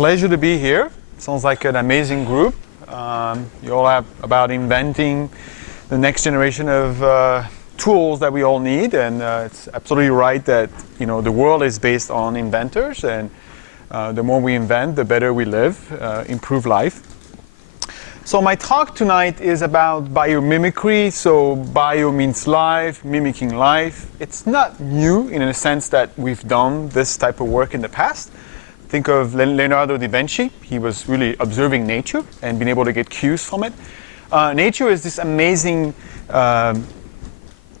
pleasure to be here. Sounds like an amazing group. You all have about inventing the next generation of tools that we all need, and it's absolutely right that the world is based on inventors, and the more we invent, the better we live, improve life. So my talk tonight is about biomimicry. So bio means life, mimicking life. It's not new in a sense that we've done this type of work in the past. Think of Leonardo da Vinci. He was really observing nature and being able to get cues from it. Nature is this amazing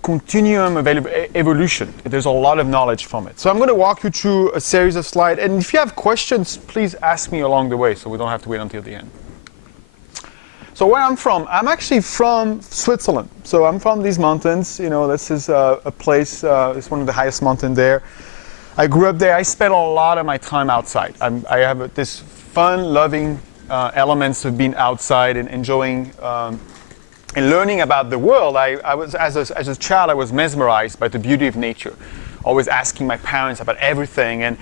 continuum of evolution. There's a lot of knowledge from it. So I'm going to walk you through a series of slides. And if you have questions, please ask me along the way so we don't have to wait until the end. So where I'm from, I'm actually from Switzerland. So I'm from these mountains. This is a place, it's one of the highest mountains there. I grew up there. I spent a lot of my time outside. I have this fun, loving elements of being outside and enjoying and learning about the world. I was as a child, I was mesmerized by the beauty of nature. Always asking my parents about everything,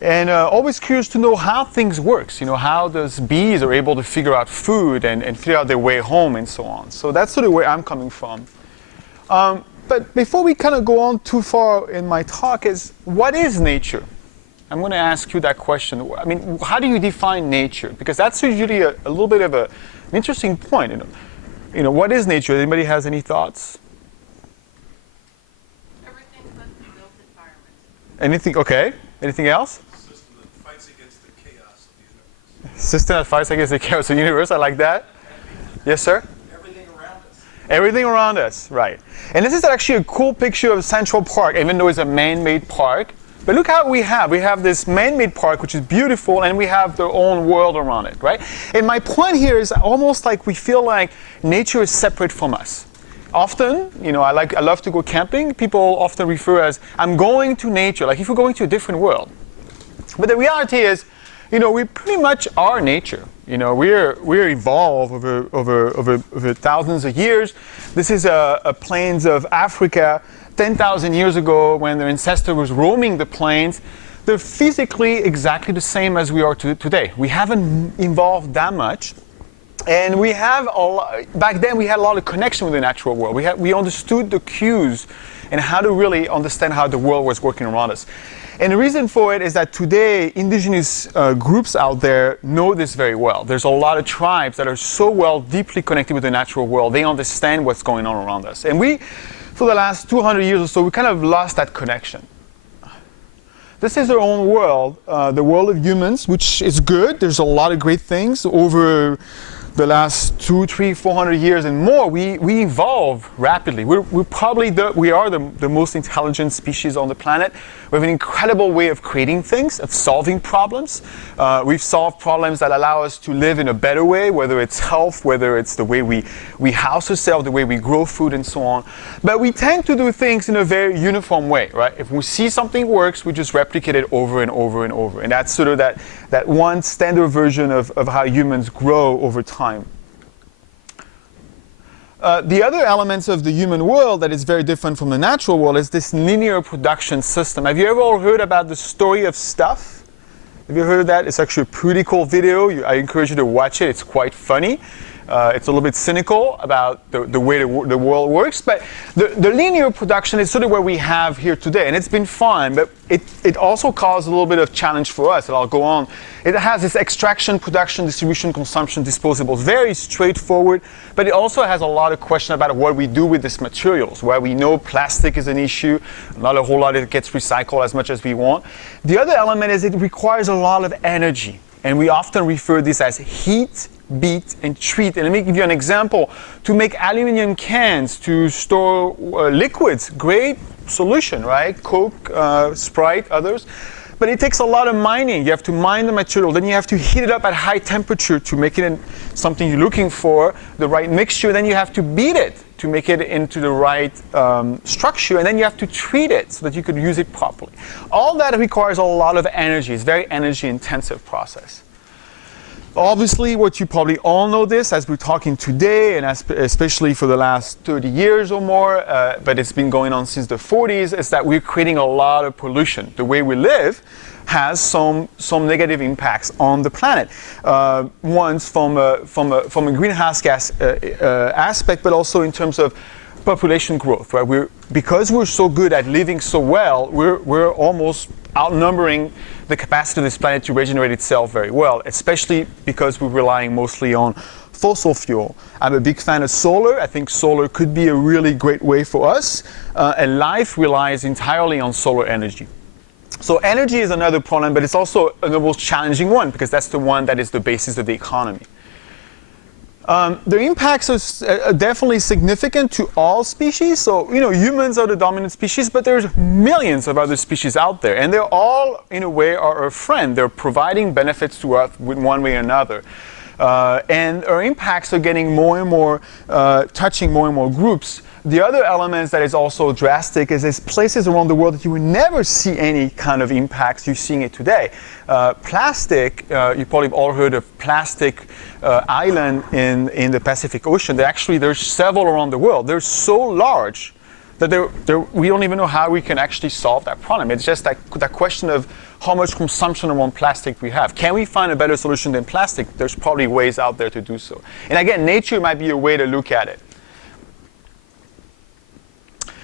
and always curious to know how things works. How does bees are able to figure out food and figure out their way home and so on. So that's sort of where I'm coming from. But before we kind of go on too far in my talk, is what is nature? I'm going to ask you that question. I mean, how do you define nature? Because that's usually a little bit of an interesting point. What is nature? Anybody has any thoughts? Everything but the built environment. Anything? Okay. Anything else? System that fights against the chaos of the universe. System that fights against the chaos of the universe. I like that. Yes, sir? Everything around us. Everything around us, right. And this is actually a cool picture of Central Park, even though it's a man-made park. But look how we have this man-made park, which is beautiful, and we have their own world around it, right? And my point here is almost like we feel like nature is separate from us. Often, I love to go camping. People often refer as, I'm going to nature, like if we're going to a different world. But the reality is, we pretty much are nature. We're evolved over thousands of years. This is a plains of Africa 10,000 years ago when their ancestor was roaming the plains. They're physically exactly the same as we are today. We haven't evolved that much. And we have back then we had a lot of connection with the natural world. We understood the cues and how to really understand how the world was working around us. And the reason for it is that today indigenous groups out there know this very well. There's a lot of tribes that are so deeply connected with the natural world. They understand what's going on around us. And we, for the last 200 years or so, we kind of lost that connection. This is our own world, the world of humans, which is good. There's a lot of great things over the last 200, 300, 400 years and more. We evolve rapidly. We are the most intelligent species on the planet. We have an incredible way of creating things, of solving problems. We've solved problems that allow us to live in a better way, whether it's health, whether it's the way we house ourselves, the way we grow food and so on. But we tend to do things in a very uniform way, right? If we see something works, we just replicate it over and over and over. And that's sort of that one standard version of how humans grow over time. The other elements of the human world that is very different from the natural world is this linear production system. Have you ever all heard about the story of stuff? Have you heard of that? It's actually a pretty cool video. I encourage you to watch it. It's quite funny. It's a little bit cynical about the way the world works. But the linear production is sort of what we have here today. And it's been fun, but it also caused a little bit of challenge for us. And I'll go on. It has this extraction, production, distribution, consumption, disposables. Very straightforward. But it also has a lot of questions about what we do with these materials, where we know plastic is an issue. Not a whole lot of it gets recycled as much as we want. The other element is it requires a lot of energy. And we often refer to this as heat, beat, and treat. And let me give you an example. To make aluminum cans to store liquids, great solution, right? Coke, Sprite, others. But it takes a lot of mining. You have to mine the material. Then you have to heat it up at high temperature to make it something you're looking for, the right mixture. Then you have to beat it to make it into the right structure. And then you have to treat it so that you could use it properly. All that requires a lot of energy. It's a very energy-intensive process. Obviously, what you probably all know this as we're talking today, and especially for the last 30 years or more, but it's been going on since the 40s, is that we're creating a lot of pollution. The way we live has some negative impacts on the planet. One's from a greenhouse gas aspect, but also in terms of population growth. Right? Because we're so good at living so well, we're almost outnumbering the capacity of this planet to regenerate itself very well, especially because we're relying mostly on fossil fuel. I'm a big fan of solar. I think solar could be a really great way for us, and life relies entirely on solar energy. So energy is another problem, but it's also the most challenging one because that's the one that is the basis of the economy. The impacts are definitely significant to all species. So, humans are the dominant species, but there's millions of other species out there, and they're all, in a way, are our friend. They're providing benefits to us in one way or another. And our impacts are getting more and more, touching more and more groups. The other elements that is also drastic is there's places around the world that you would never see any kind of impacts. You're seeing it today. Plastic, you probably all heard of plastic island in the Pacific Ocean. There's several around the world. They're so large that we don't even know how we can actually solve that problem. It's just that question of how much consumption around plastic we have. Can we find a better solution than plastic? There's probably ways out there to do so. And again, nature might be a way to look at it.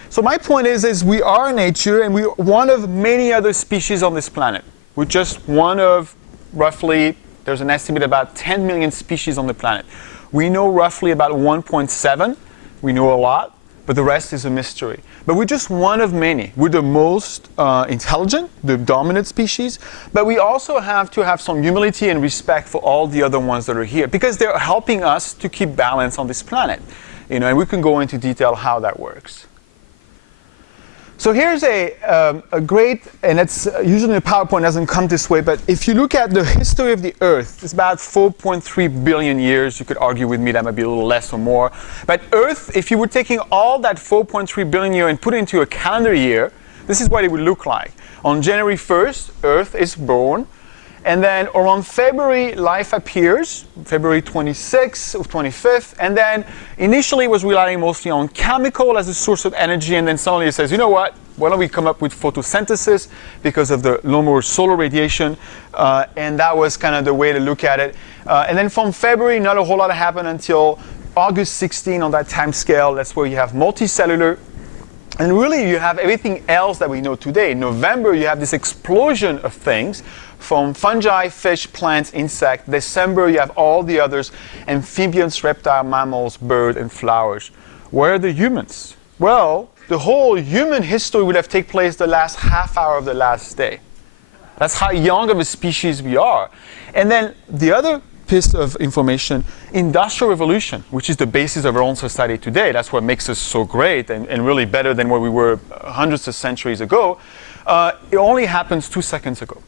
So my point is we are nature, and we're one of many other species on this planet. We're just one of roughly, there's an estimate about 10 million species on the planet. We know roughly about 1.7. We know a lot, but the rest is a mystery. But we're just one of many. We're the most intelligent, the dominant species, but we also have to have some humility and respect for all the other ones that are here because they're helping us to keep balance on this planet. And we can go into detail how that works. So here's a great, and it's usually the PowerPoint doesn't come this way, but if you look at the history of the Earth, it's about 4.3 billion years. You could argue with me that might be a little less or more. But Earth, if you were taking all that 4.3 billion year and put it into a calendar year, this is what it would look like. On January 1st, Earth is born. And then around February, life appears, February 26th or 25th. And then initially it was relying mostly on chemical as a source of energy. And then suddenly it says, you know what? Why don't we come up with photosynthesis because of the no more solar radiation? And that was kind of the way to look at it. And then from February, not a whole lot happened until August 16 on that time scale. That's where you have multicellular. And really, you have everything else that we know today. In November, you have this explosion of things from fungi, fish, plants, insects. December, you have all the others, amphibians, reptiles, mammals, birds, and flowers. Where are the humans? Well, the whole human history would have taken place the last half hour of the last day. That's how young of a species we are. And then the other piece of information, Industrial Revolution, which is the basis of our own society today. That's what makes us so great and really better than where we were hundreds of centuries ago. It only happens 2 seconds ago.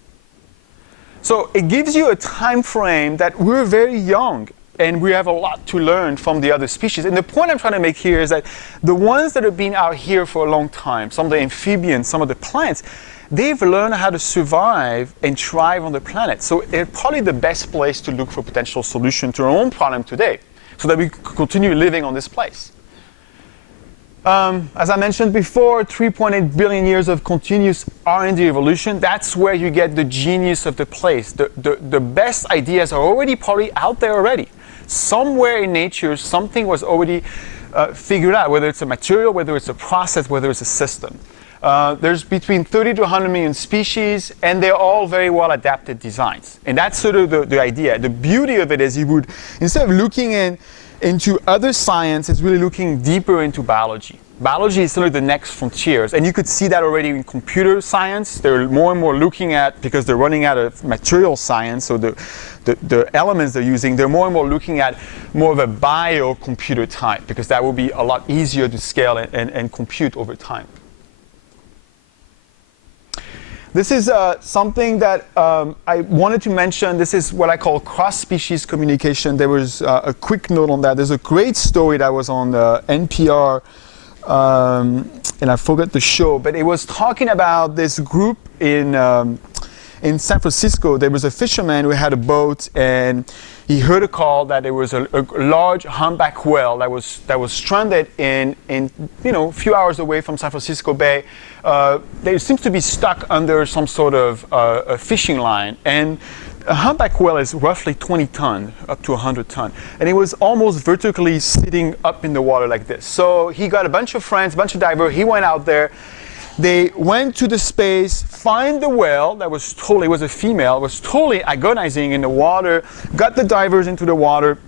So it gives you a time frame that we're very young and we have a lot to learn from the other species. And the point I'm trying to make here is that the ones that have been out here for a long time, some of the amphibians, some of the plants, they've learned how to survive and thrive on the planet. So they're probably the best place to look for potential solution to our own problem today so that we can continue living on this place. As I mentioned before, 3.8 billion years of continuous R&D evolution. That's where you get the genius of the place. The best ideas are already probably out there already. Somewhere in nature, something was already figured out, whether it's a material, whether it's a process, whether it's a system. There's between 30 to 100 million species, and they're all very well adapted designs. And that's sort of the idea. The beauty of it is you would, instead of looking into other science, it's really looking deeper into biology. Biology is sort of the next frontiers, and you could see that already in computer science. They're more and more looking at, because they're running out of material science, so the elements they're using, they're more and more looking at more of a biocomputer type, because that will be a lot easier to scale and compute over time. This is something that I wanted to mention. This is what I call cross-species communication. There was a quick note on that. There's a great story that was on NPR, and I forgot the show, but it was talking about this group in in San Francisco, there was a fisherman who had a boat, and he heard a call that there was a large humpback whale that was stranded in a few hours away from San Francisco Bay. They seems to be stuck under some sort of a fishing line, and a humpback whale is roughly 20 ton, up to 100 ton, and it was almost vertically sitting up in the water like this. So he got a bunch of friends, a bunch of divers. He went out there. They went to the space, find the whale that was totally, was a female, was totally agonizing in the water, got the divers into the water.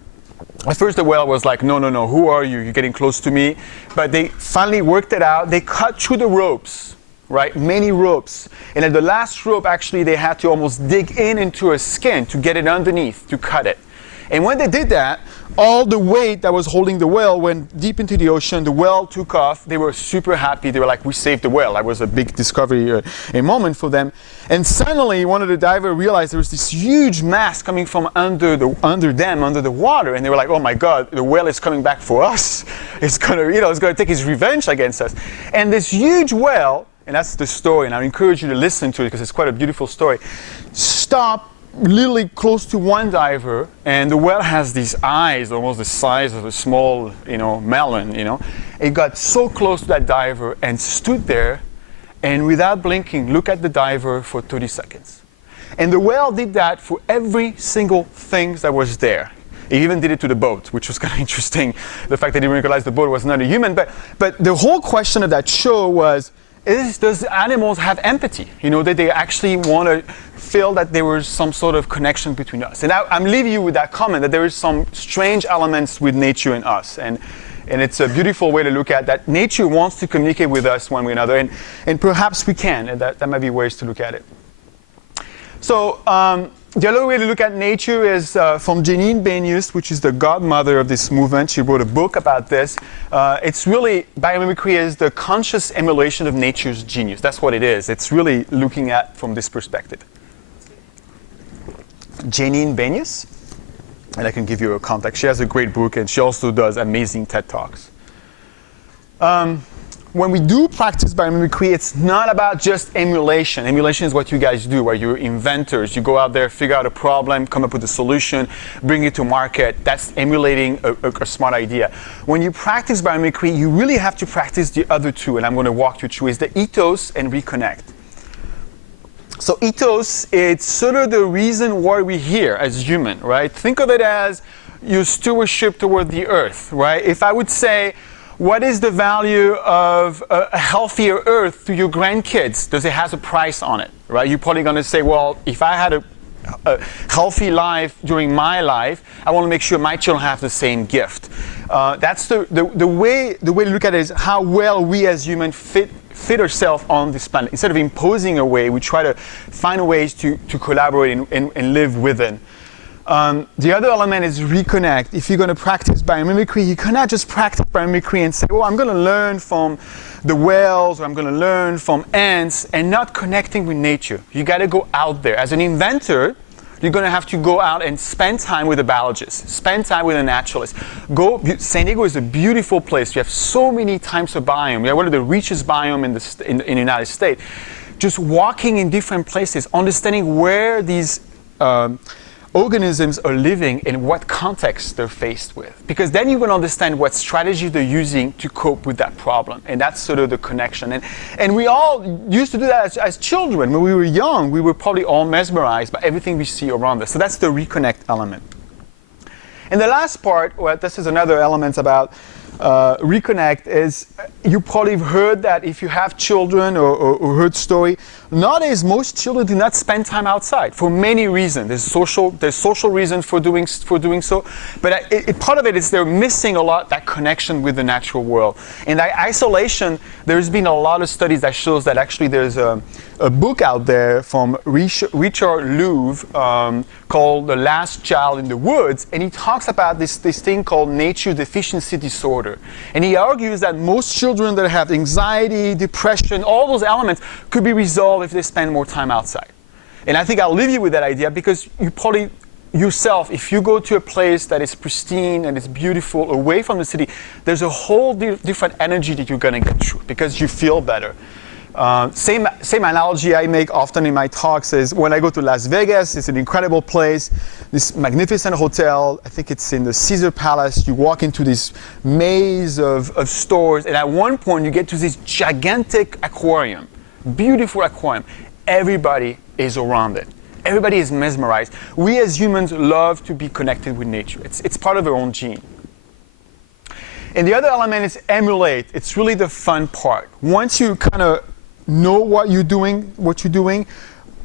At first the whale was like, no, who are you? You're getting close to me. But they finally worked it out. They cut through the ropes, right? Many ropes. And at the last rope, actually, they had to almost dig into a skin to get it underneath, to cut it. And when they did that, all the weight that was holding the whale went deep into the ocean. The whale took off. They were super happy. They were like, we saved the whale. That was a big discovery, a moment for them. And suddenly, one of the divers realized there was this huge mass coming from under the water. And they were like, oh my God, the whale is coming back for us. It's gonna take his revenge against us. And this huge whale, and that's the story, and I encourage you to listen to it because it's quite a beautiful story, stopped literally close to one diver, and the whale has these eyes almost the size of a small melon. It got so close to that diver and stood there, and without blinking looked at the diver for 30 seconds. And the whale did that for every single thing that was there. It even did it to the boat, which was kind of interesting, the fact that he realized the boat was not a human. But the whole question of that show was, does animals have empathy? That they actually want to feel that there was some sort of connection between us. And I'm leaving you with that comment that there is some strange elements with nature and us. And it's a beautiful way to look at that. Nature wants to communicate with us one way or another. And perhaps we can. And that might be ways to look at it. So the other way to look at nature is from Jeanine, which is the godmother of this movement. She wrote a book about this. It's really, biomimicry is the conscious emulation of nature's genius. That's what it is. It's really looking at from this perspective. Jeanine, and I can give you a contact. She has a great book, and she also does amazing TED Talks. When we do practice biomimicry, it's not about just emulation. Emulation is what you guys do, where you're inventors. You go out there, figure out a problem, come up with a solution, bring it to market. That's emulating a smart idea. When you practice biomimicry, you really have to practice the other two, and I'm going to walk you through, is the ethos and reconnect. So ethos, it's sort of the reason why we're here as human, right? Think of it as your stewardship toward the earth, right? If I would say, what is the value of a healthier earth to your grandkids? Does it have a price on it, right? You're probably going to say, well, if I had a healthy life during my life, I want to make sure my children have the same gift. That's the way to look at it is how well we as humans fit ourselves on this planet. Instead of imposing a way, we try to find ways to collaborate and live within. The other element is reconnect. If you're going to practice biomimicry, you cannot just practice biomimicry and say, oh, I'm going to learn from the whales, or I'm going to learn from ants, and not connecting with nature. You got to go out there. As an inventor, you're going to have to go out and spend time with a biologist, spend time with a naturalist. San Diego is a beautiful place. You have so many types of biome. We have one of the richest biome in the United States. Just walking in different places, understanding where these organisms are living and what context they're faced with. Because then you will understand what strategy they're using to cope with that problem. And that's sort of the connection. And we all used to do that as children. When we were young, we were probably all mesmerized by everything we see around us. So that's the reconnect element. And the last part, well, this is another element about reconnect, is you probably heard that if you have children or heard story, nowadays most children do not spend time outside for many reasons. There's social reasons for doing so, but part of it is they're missing a lot that connection with the natural world. In that isolation, there's been a lot of studies that shows that actually there's a book out there from Richard Louv called The Last Child in the Woods, and he talks about this thing called nature deficiency disorder. And he argues that most children that have anxiety, depression, all those elements could be resolved if they spend more time outside. And I think I'll leave you with that idea because you probably yourself, if you go to a place that is pristine and is beautiful away from the city, there's a whole different energy that you're going to get through because you feel better. Same analogy I make often in my talks is when I go to Las Vegas, it's an incredible place, this magnificent hotel, I think it's in the Caesar Palace, you walk into this maze of stores, and at one point you get to this gigantic aquarium, beautiful aquarium. Everybody is around it. Everybody is mesmerized. We as humans love to be connected with nature. It's part of our own gene. And the other element is emulate. It's really the fun part. Once you kind of know what you're doing,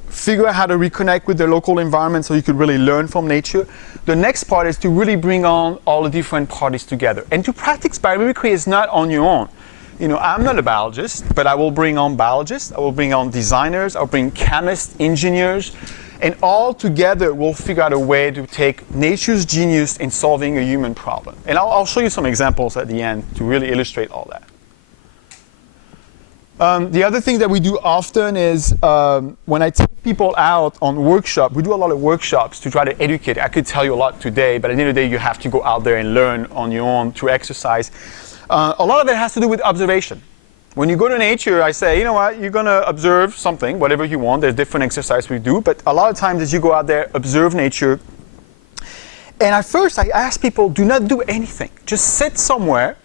figure out how to reconnect with the local environment so you could really learn from nature. The next part is to really bring on all the different parties together. And to practice biomimicry is not on your own. You know, I'm not a biologist, but I will bring on biologists, I will bring on designers, I'll bring chemists, engineers, and all together we'll figure out a way to take nature's genius in solving a human problem. And I'll show you some examples at the end to really illustrate all that. The other thing that we do often is when I take people out on workshop, we do a lot of workshops to try to educate. I could tell you a lot today, but at the end of the day, you have to go out there and learn on your own through exercise. A lot of it has to do with observation. When you go to nature, I say, you know what, you're going to observe something, whatever you want. There's different exercises we do, but a lot of times as you go out there, observe nature. And at first, I ask people, do not do anything. Just sit somewhere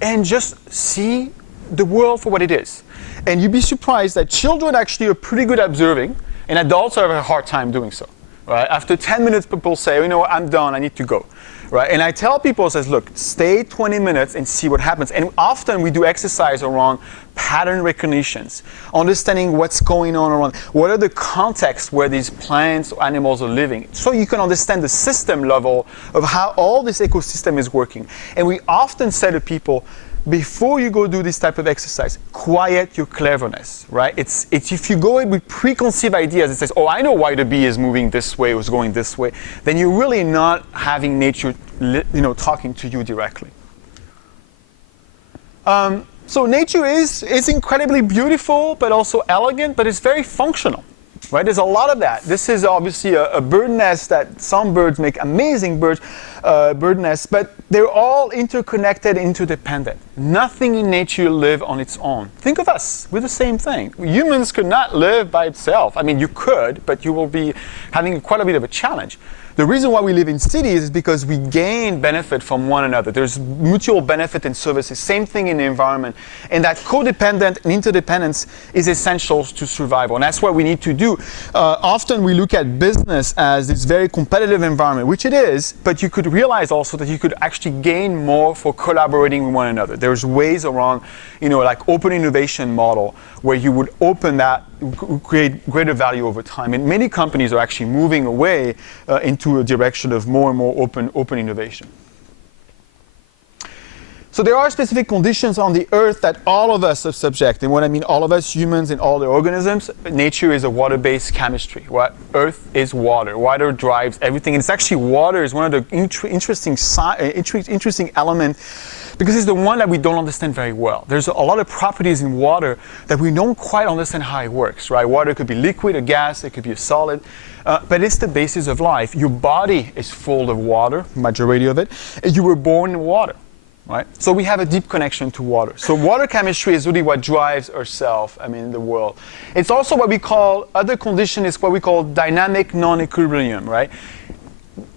and just see the world for what it is. And you'd be surprised that children actually are pretty good at observing, and adults have a hard time doing so. Right? After 10 minutes, people say, you know what, I'm done, I need to go. Right? And I tell people, says, look, stay 20 minutes and see what happens. And often we do exercise around pattern recognitions, understanding what's going on around, what are the contexts where these plants or animals are living, so you can understand the system level of how all this ecosystem is working. And we often say to people, before you go do this type of exercise, quiet your cleverness, right? It's if you go in with preconceived ideas, it says, oh, I know why the bee is moving this way or is going this way, then you're really not having nature, talking to you directly. So nature is incredibly beautiful, but also elegant, but it's very functional. Right? There's a lot of that. This is obviously a bird nest that some birds make amazing bird nests, but they're all interconnected, interdependent. Nothing in nature lives on its own. Think of us. We're the same thing. Humans could not live by itself. I mean, you could, but you will be having quite a bit of a challenge. The reason why we live in cities is because we gain benefit from one another. There's mutual benefit in services. Same thing in the environment. And that codependent and interdependence is essential to survival. And that's what we need to do. Often we look at business as this very competitive environment, which it is, but you could realize also that you could actually gain more for collaborating with one another. There's ways around, like open innovation model, where you would open that, create greater value over time. And many companies are actually moving away into a direction of more and more open innovation. So there are specific conditions on the earth that all of us are subject. And what I mean, all of us humans and all the organisms, nature is a water-based chemistry. Earth is water. Water drives everything. And it's actually water is one of the interesting elements because it's the one that we don't understand very well. There's a lot of properties in water that we don't quite understand how it works, right? Water could be liquid, a gas, it could be a solid, but it's the basis of life. Your body is full of water, majority of it, and you were born in water, right? So we have a deep connection to water. So water chemistry is really what drives ourselves, the world. It's also what we call, other condition is what we call dynamic non-equilibrium, right?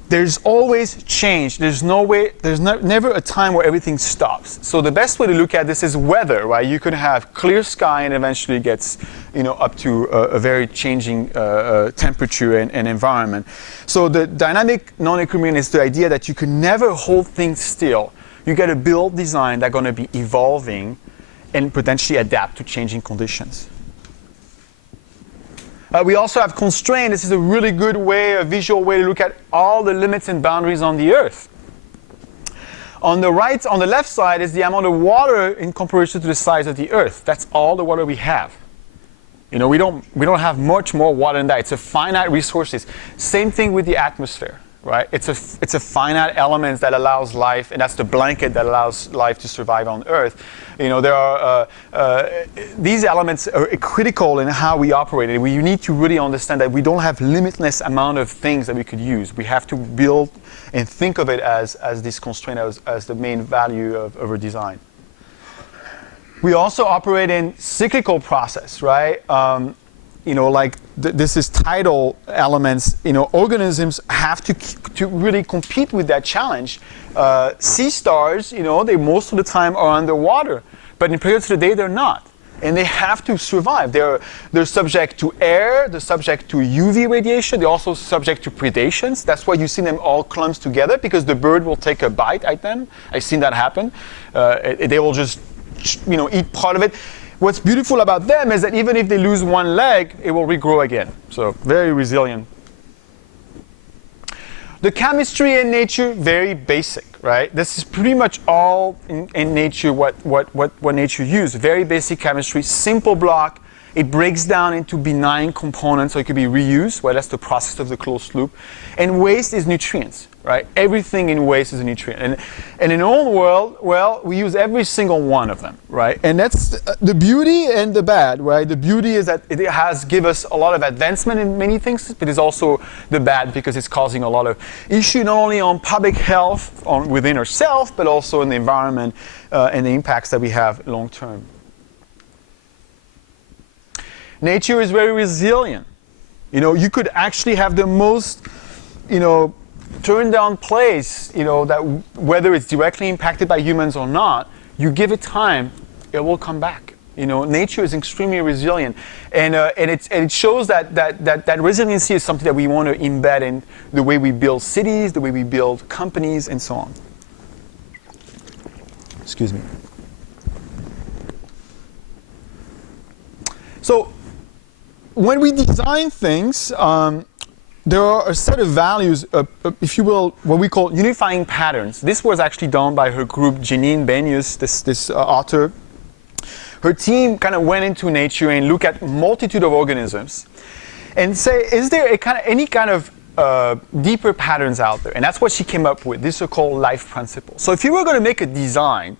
There's always change. There's never a time where everything stops. So the best way to look at this is weather, right? You could have clear sky and eventually it gets, up to a very changing temperature and environment. So the dynamic non-equilibrium is the idea that you can never hold things still. You got to build design that are going to be evolving and potentially adapt to changing conditions. We also have constraint. This is a really good way, a visual way to look at all the limits and boundaries on the Earth. On the left side is the amount of water in comparison to the size of the Earth. That's all the water we have. We don't have much more water than that. It's a finite resources. Same thing with the atmosphere, right? It's a finite element that allows life, and that's the blanket that allows life to survive on Earth. There are these elements are critical in how we operate. And you need to really understand that we don't have limitless amount of things that we could use. We have to build and think of it as this constraint as the main value of our design. We also operate in cyclical process, right? Like this is tidal elements. Organisms have to really compete with that challenge. Sea stars, they most of the time are underwater, but in periods of the day they're not. And they have to survive. They're subject to air, they're subject to UV radiation, they're also subject to predations. That's why you see them all clumped together, because the bird will take a bite at them. I've seen that happen. They will just eat part of it. What's beautiful about them is that even if they lose one leg, it will regrow again. So very resilient. The chemistry in nature, very basic, right? This is pretty much all in nature what nature uses. Very basic chemistry, simple block. It breaks down into benign components, so it could be reused. Well, that's the process of the closed loop. And waste is nutrients, right? Everything in waste is a nutrient. And in our own world, well, we use every single one of them, right? And that's the beauty and the bad, right? The beauty is that it has given us a lot of advancement in many things, but it's also the bad because it's causing a lot of issue, not only on public health within ourselves, but also in the environment and the impacts that we have long term. Nature is very resilient. You could actually have the most, turned down place, that whether it's directly impacted by humans or not, you give it time, it will come back. Nature is extremely resilient, and it shows that resiliency is something that we want to embed in the way we build cities, the way we build companies, and so on. Excuse me. So, when we design things, there are a set of values, if you will, what we call unifying patterns. This was actually done by her group, Jeanine, this author. Her team kind of went into nature and looked at a multitude of organisms and say, is there any kind of deeper patterns out there? And that's what she came up with. These are called life principles. So if you were going to make a design,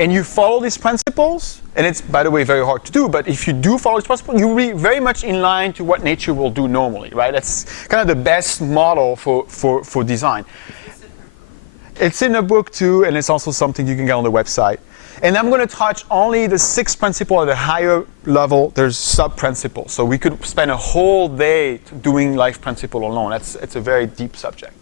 and you follow these principles, and it's, by the way, very hard to do, but if you do follow these principles, you'll be very much in line to what nature will do normally, right? That's kind of the best model for design. It's in a book too, and it's also something you can get on the website. And I'm going to touch only the 6th principle at a higher level. There's sub-principles. So we could spend a whole day doing life principle alone. It's a very deep subject.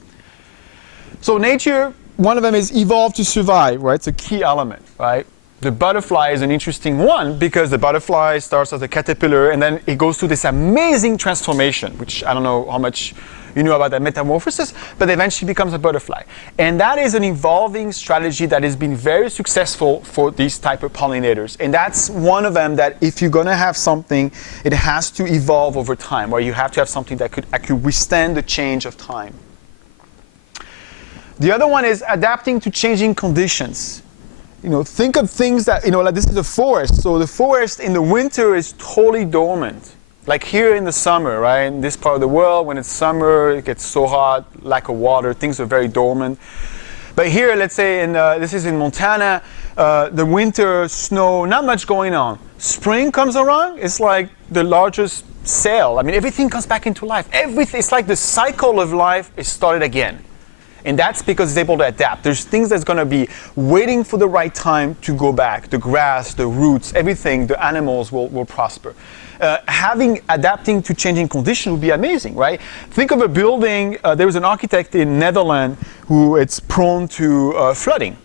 So nature, one of them is evolve to survive, right? It's a key element, right? The butterfly is an interesting one because the butterfly starts as a caterpillar and then it goes through this amazing transformation, which I don't know how much you know about that metamorphosis, but eventually becomes a butterfly. And that is an evolving strategy that has been very successful for these type of pollinators. And that's one of them that if you're going to have something, it has to evolve over time, where you have to have something that could withstand the change of time. The other one is adapting to changing conditions. Think of things that, like this is a forest. So the forest in the winter is totally dormant. Like here in the summer, right? In this part of the world, when it's summer, it gets so hot, lack of water, things are very dormant. But here, let's say, this is in Montana, the winter, snow, not much going on. Spring comes around, it's like the largest sale. I mean, everything comes back into life. It's like the cycle of life is started again. And that's because it's able to adapt. There's things that's going to be waiting for the right time to go back. The grass, the roots, everything, the animals will prosper. Adapting to changing conditions would be amazing, right? Think of a building. There was an architect in Netherlands who it's prone to flooding.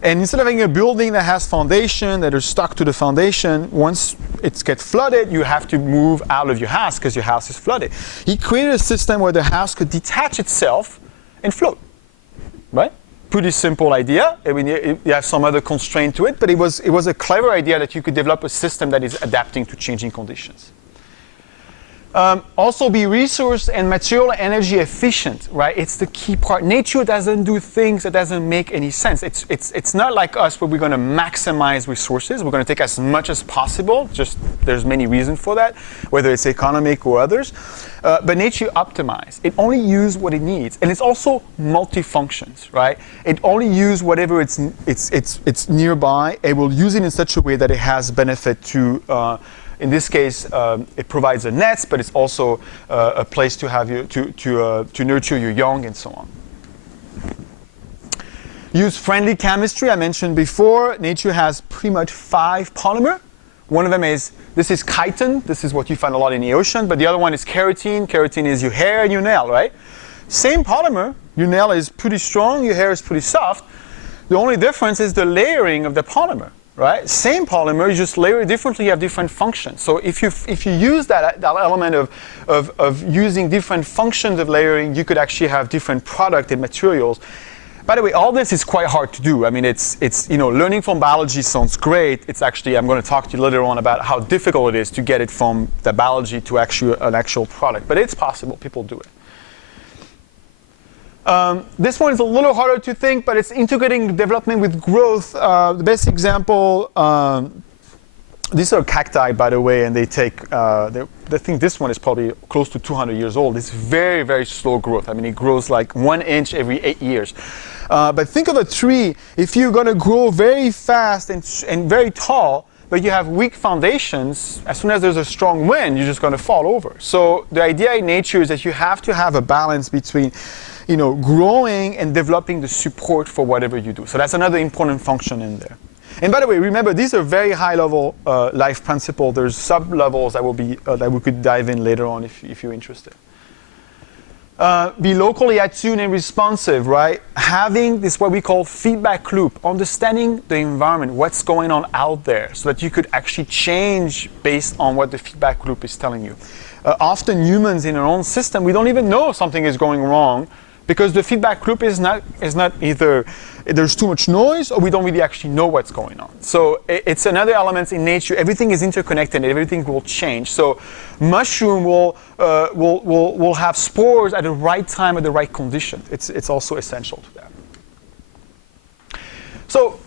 And instead of having a building that has foundation, that is stuck to the foundation, once it gets flooded, you have to move out of your house because your house is flooded. He created a system where the house could detach itself and float. Right? Pretty simple idea. I mean, you have some other constraint to it, but it was a clever idea that you could develop a system that is adapting to changing conditions. Also be resource and material energy efficient, right? It's the key part. Nature doesn't do things that doesn't make any sense. It's not like us where we're going to maximize resources. We're going to take as much as possible. Just there's many reasons for that, whether it's economic or others. But nature optimizes. It only uses what it needs, and it's also multifunctions, right? It only uses whatever it's nearby. It will use it in such a way that it has benefit to. In this case, it provides a nest, but it's also a place to have to nurture your young and so on. Use friendly chemistry. I mentioned before, nature has pretty much 5 polymers. One of them is, this is chitin. This is what you find a lot in the ocean. But the other one is keratin. Keratin is your hair and your nail, right? Same polymer. Your nail is pretty strong. Your hair is pretty soft. The only difference is the layering of the polymer, right? Same polymer, you just layer it differently, you have different functions. So if you use that element of using different functions of layering, you could actually have different product and materials. By the way, all this is quite hard to do. I mean, it's learning from biology sounds great. It's actually, I'm going to talk to you later on about how difficult it is to get it from the biology to an actual product. But it's possible. People do it. This one is a little harder to think, but it's integrating development with growth. The best example, these are cacti, by the way, and they take, I think this one is probably close to 200 years old. It's very, very slow growth. I mean, it grows like 1 inch every 8 years. But think of a tree. If you're going to grow very fast and very tall, but you have weak foundations, as soon as there's a strong wind, you're just going to fall over. So the idea in nature is that you have to have a balance between growing and developing the support for whatever you do. So that's another important function in there. And by the way, remember, these are very high-level life principles. There's sub-levels that will be that we could dive in later on if you're interested. Be locally attuned and responsive, right? Having this what we call feedback loop, understanding the environment, what's going on out there, so that you could actually change based on what the feedback loop is telling you. Often humans in our own system, we don't even know something is going wrong, because the feedback loop is not either there's too much noise or we don't really actually know what's going on. So it's another element in nature. Everything is interconnected and everything will change. So mushroom will have spores at the right time at the right condition. It's also essential to that. So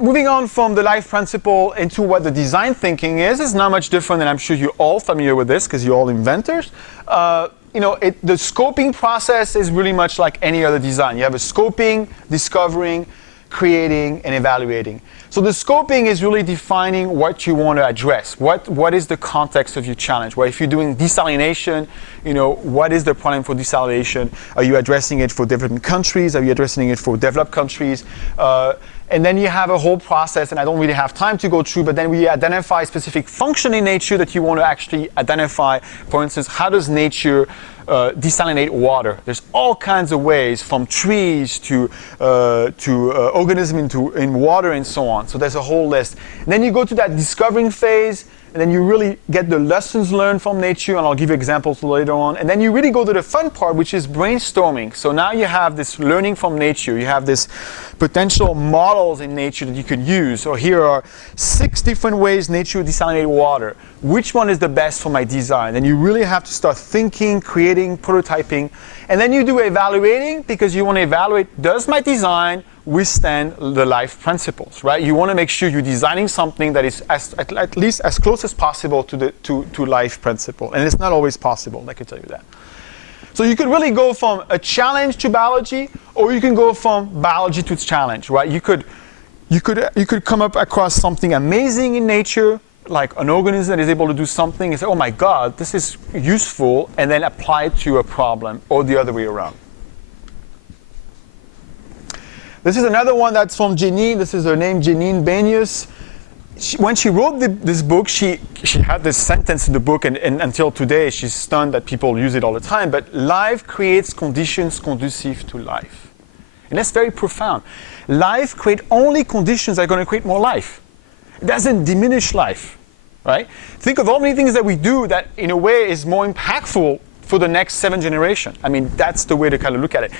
moving on from the life principle into what the design thinking is not much different, and I'm sure you're all familiar with this because you're all inventors. The scoping process is really much like any other design. You have a scoping, discovering, creating, and evaluating. So the scoping is really defining what you want to address. What is the context of your challenge? Well, if you're doing desalination, what is the problem for desalination? Are you addressing it for developing countries? Are you addressing it for developed countries? And then you have a whole process, and I don't really have time to go through, but then we identify specific function in nature that you want to actually identify. For instance, how does nature desalinate water? There's all kinds of ways, from trees to organisms in water and so on. So there's a whole list. And then you go to that discovering phase, and then you really get the lessons learned from nature, and I'll give you examples later on. And then you really go to the fun part, which is brainstorming. So now you have this learning from nature. You have this potential models in nature that you could use. So here are 6 different ways nature desalinate water. Which one is the best for my design? And you really have to start thinking, creating, prototyping. And then you do evaluating, because you want to evaluate, does my design withstand the life principles, right? You want to make sure you're designing something that is at least as close as possible to life principle. And it's not always possible, I can tell you that. So you could really go from a challenge to biology, or you can go from biology to challenge, right? You could come up across something amazing in nature, like an organism that is able to do something and say, oh my God, this is useful, and then apply it to a problem, or the other way around. This is another one that's from Jeanine. This is her name, Jeanine Benius. When she wrote this book, she had this sentence in the book, and until today, she's stunned that people use it all the time, but life creates conditions conducive to life. And that's very profound. Life creates only conditions that are going to create more life. It doesn't diminish life, right? Think of all many things that we do that, in a way, is more impactful for the next 7 generations. I mean, that's the way to kind of look at it.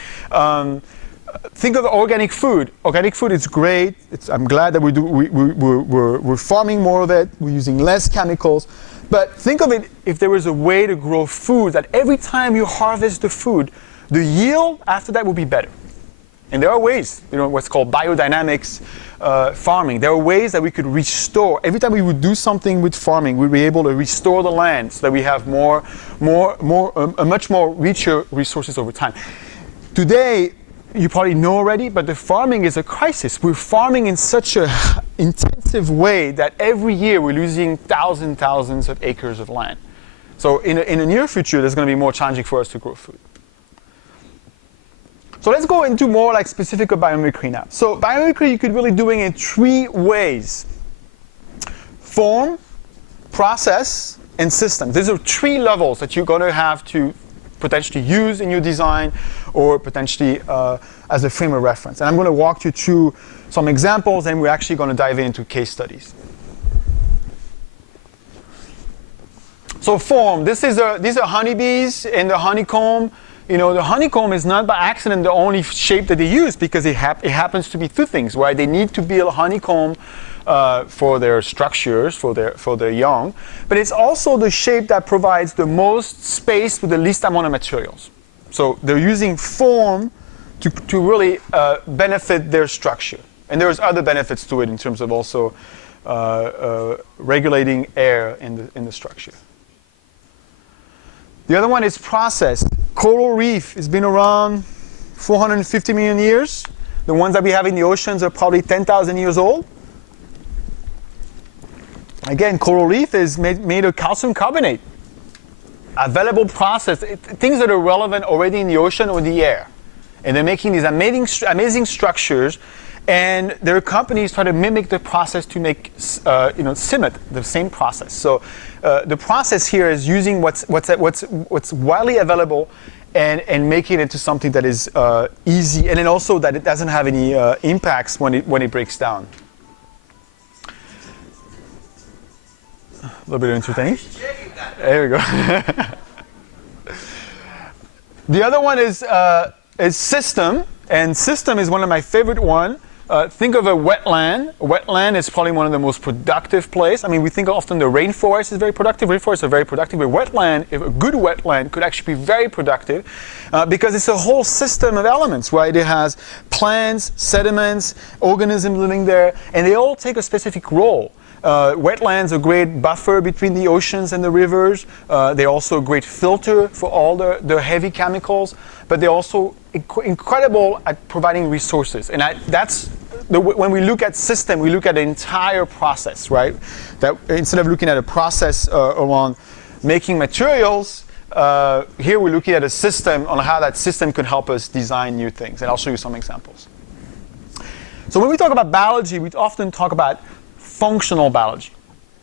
Think of organic food. Organic food is great. I'm glad that we're farming more of it. We're using less chemicals. But think of it, if there was a way to grow food that every time you harvest the food, the yield after that will be better. And there are ways, what's called biodynamics farming. There are ways that we could restore. Every time we would do something with farming, we'd be able to restore the land so that we have a much more richer resources over time. Today, you probably know already, but the farming is a crisis. We're farming in such an intensive way that every year we're losing thousands of acres of land. So in the near future, there's going to be more challenging for us to grow food. So let's go into more like specific of biomimicry now. So biomimicry you could really doing in 3 ways: form, process, and system. These are 3 levels that you're going to have to potentially use in your design or potentially as a frame of reference. And I'm going to walk you through some examples, and we're actually going to dive into case studies. So form, these are honeybees in the honeycomb. You know, the honeycomb is not by accident the only shape that they use, because it happens to be 2 things, right? They need to build a honeycomb for their structures, for their young, but it's also the shape that provides the most space with the least amount of materials. So they're using form to really benefit their structure. And there's other benefits to it in terms of also regulating air in the structure. The other one is process. Coral reef has been around 450 million years. The ones that we have in the oceans are probably 10,000 years old. Again, coral reef is made of calcium carbonate. Available process, things that are relevant already in the ocean or the air. And they're making these amazing structures, and their companies try to mimic the process to make, simulate the same process. So the process here is using what's widely available and making it into something that is easy, and then also that it doesn't have any impacts when it breaks down. A little bit entertaining. There we go. The other one is system, and system is one of my favorite one. Think of a wetland. A wetland is probably one of the most productive places. I mean, we think often the rainforest is very productive. Rainforests are very productive, but wetland, if a good wetland, could actually be very productive because it's a whole system of elements, right? It has plants, sediments, organisms living there, and they all take a specific role. Wetlands are a great buffer between the oceans and the rivers. They're also a great filter for all the heavy chemicals, but they're also incredible at providing resources. And when we look at system, we look at the entire process, right? That instead of looking at a process around making materials, here we're looking at a system on how that system could help us design new things. And I'll show you some examples. So when we talk about biology, we often talk about functional biology.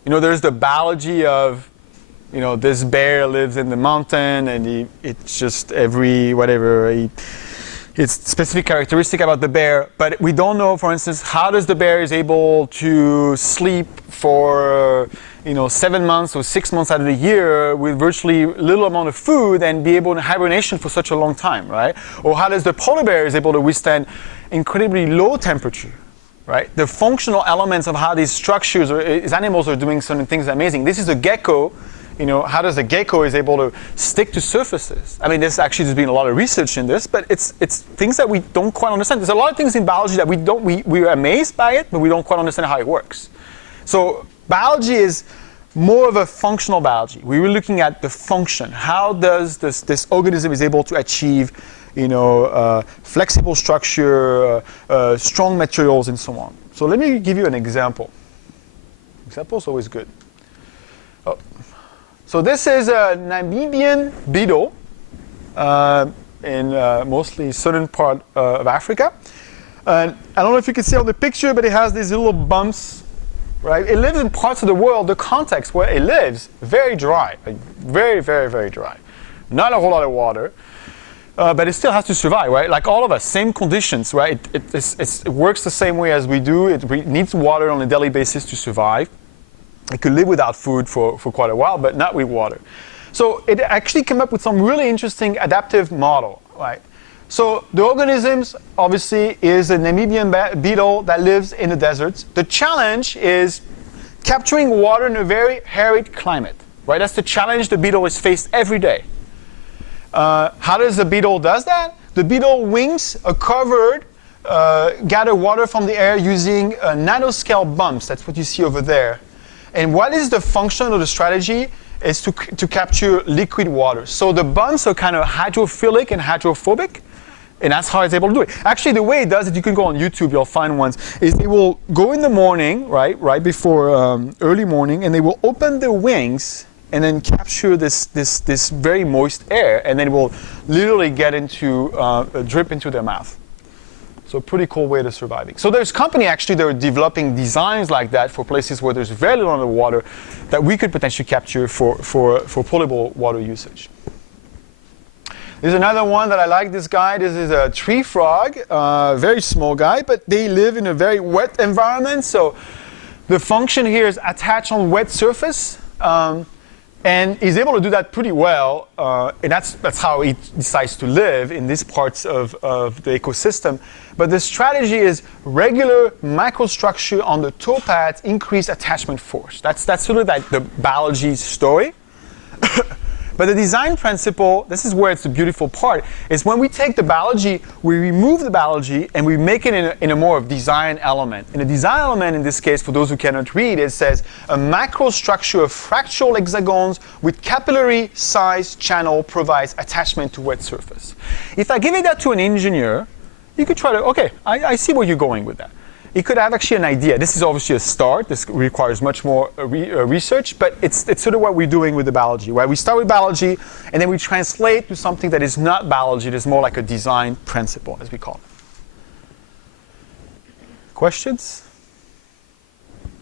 You know, there's the biology of, you know, this bear lives in the mountain and it's just it's specific characteristic about the bear, but we don't know, for instance, how does the bear is able to sleep for 7 months or 6 months out of the year with virtually little amount of food and be able in hibernation for such a long time, right? Or how does the polar bear is able to withstand incredibly low temperature? Right? The functional elements of how these structures or these animals are doing certain things are amazing. This is a gecko. You know, how does a gecko is able to stick to surfaces? I mean, there's been a lot of research in this, but it's things that we don't quite understand. There's a lot of things in biology that we're amazed by it, but we don't quite understand how it works. So biology is more of a functional biology. We were looking at the function. How does this organism is able to achieve flexible structure, strong materials, and so on. So let me give you an example. Example is always good. Oh. So this is a Namibian beetle in mostly southern part of Africa. And I don't know if you can see on the picture, but it has these little bumps, right? It lives in parts of the world, the context where it lives, very dry, like very, very, very dry. Not a whole lot of water. But it still has to survive, right? Like all of us, same conditions, right? It works the same way as we do. It needs water on a daily basis to survive. It could live without food for quite a while, but not with water. So it actually came up with some really interesting adaptive model, right? So the organisms, obviously, is a Namibian beetle that lives in the deserts. The challenge is capturing water in a very arid climate, right? That's the challenge the beetle is faced every day. How does the beetle does that? The beetle wings are covered, gather water from the air using nanoscale bumps. That's what you see over there. And what is the function of the strategy is to capture liquid water. So the bumps are kind of hydrophilic and hydrophobic, and that's how it's able to do it. Actually, the way it does it, you can go on YouTube, you'll find ones, is they will go in the morning, right before early morning, and they will open their wings and then capture this very moist air, and then it will literally get into drip into their mouth. So pretty cool way of surviving. So there's company actually that are developing designs like that for places where there's very little underwater that we could potentially capture for potable water usage. There's another one that I like, this guy. This is a tree frog, very small guy, but they live in a very wet environment. So the function here is attach on wet surface, and he's able to do that pretty well. And that's how he decides to live in these parts of the ecosystem. But the strategy is regular microstructure on the toe pads increase attachment force. That's sort of like the biology story. But the design principle, this is where it's the beautiful part, is when we take the biology, we remove the biology, and we make it in a more of design element. And the design element in this case, for those who cannot read, it says a microstructure of fractal hexagons with capillary size channel provides attachment to wet surface. If I give it that to an engineer, you could try to, okay, I see where you're going with that. He could have actually an idea. This is obviously a start. This requires much more research, but it's sort of what we're doing with the biology, right? We start with biology, and then we translate to something that is not biology. It is more like a design principle, as we call it. Questions?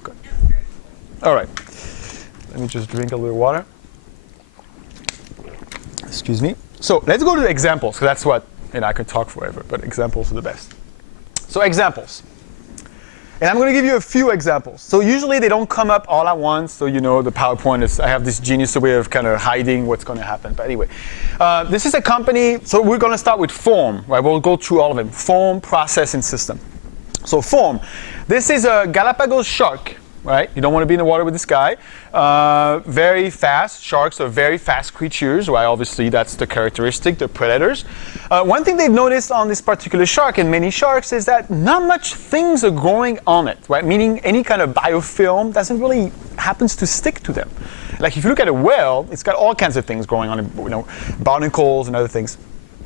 Good. All right. Let me just drink a little water. Excuse me. So let's go to the examples, because that's what, I could talk forever, but examples are the best. So examples. And I'm going to give you a few examples. So usually they don't come up all at once. So the PowerPoint is, I have this genius way of kind of hiding what's going to happen. But anyway, this is a company. So we're going to start with form, right? We'll go through all of them. Form, process, and system. So form. This is a Galapagos shark, right? You don't want to be in the water with this guy. Very fast. Sharks are very fast creatures, right? Obviously, that's the characteristic, the predators. One thing they've noticed on this particular shark and many sharks is that not much things are growing on it, right? Meaning any kind of biofilm doesn't really happens to stick to them. Like if you look at a whale, it's got all kinds of things growing on it, barnacles and other things.